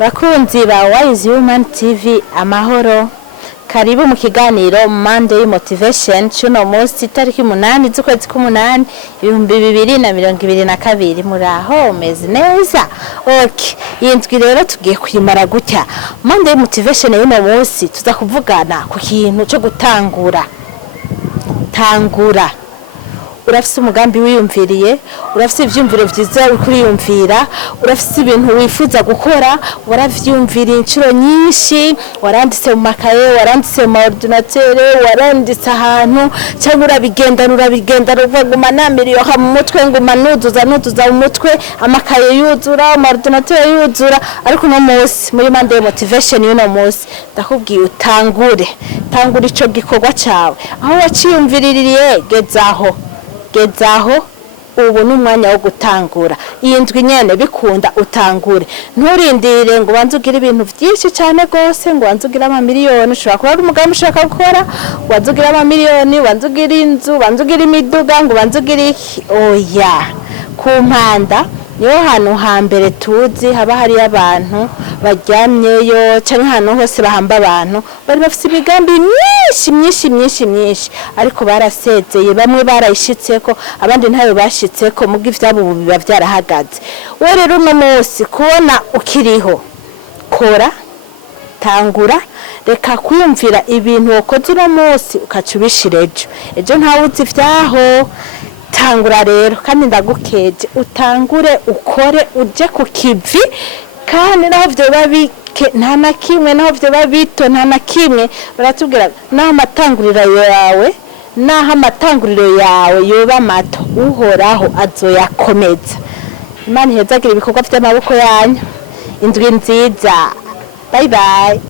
Bakunzi ba Wise Human TV amahoro. Karibu mu kiganiro Monday Motivation cuno munsi tariki 8 z'ukwezi k'umunani 2022 muraho meze neza. Okay, yindwi rero tugiye kuyimara gutya. Monday Motivation y'uno munsi tuza kuvugana ku kintu cyo gutangura. Tangura. Urafise umugambi wiyumviriye, urafise ivyumviro vyiza uriyumvira, urafise ibintu wifuza gukora, waravyumvira incuro nyinshi, waranditse mu makaye, waranditse mu ordinateur, waranditse ahantu, cyangwa urabigenda uva Gumana miliyo mu mutwe ngumanuduza mu mutwe, amakaye yuzura, mu ordinateur yuzura, ariko no munsi muri Monday Motivation y'uno munsi ndakubwiye utangure ico gikorwa cawe. Aho waciyumviririye gezaho ubu n'umwanya wo gutangura. Iyindwi nyene bikunda utangure, nturindire ngo banzugira ibintu vyinshi cyane gose, ngo banzugira ama miliyoni. Ushobora kuba ari umugambi ushaka gukora, wanzugira ama miliyoni, wanzugira inzu, wanzugira imiduga, ngo banzugira iki. Oya, ku mpanda niho hantu hambere tuzi haba hari abantu baryamyeyo, canke hano hose bahamba abantu bari bafite imigambi myinshi, ariko barasezeye, bamwe barayishitseko, abandi ntayo bashitseko, mugi vyabo biba vyarahagaze. We rero no munsi kubona ukiriho, kora, tangura, reka kwiyumvira ibintu wakoze no munsi ukacubishirejo. Ejo ntawuzi vyaho. Tangura rero kandi ndagukeje, utangure ukore uje ku kivi, kandi naho vyo babike nta na kimwe, naho vyo babito nta na kimwe. Baratubwira naho amatanguriro yawe yoba mato, uhoraho azoyakomeza. Imana ihezagira ibikorwa vy'amaboko yanyu. Indwi nziza. Bye bye.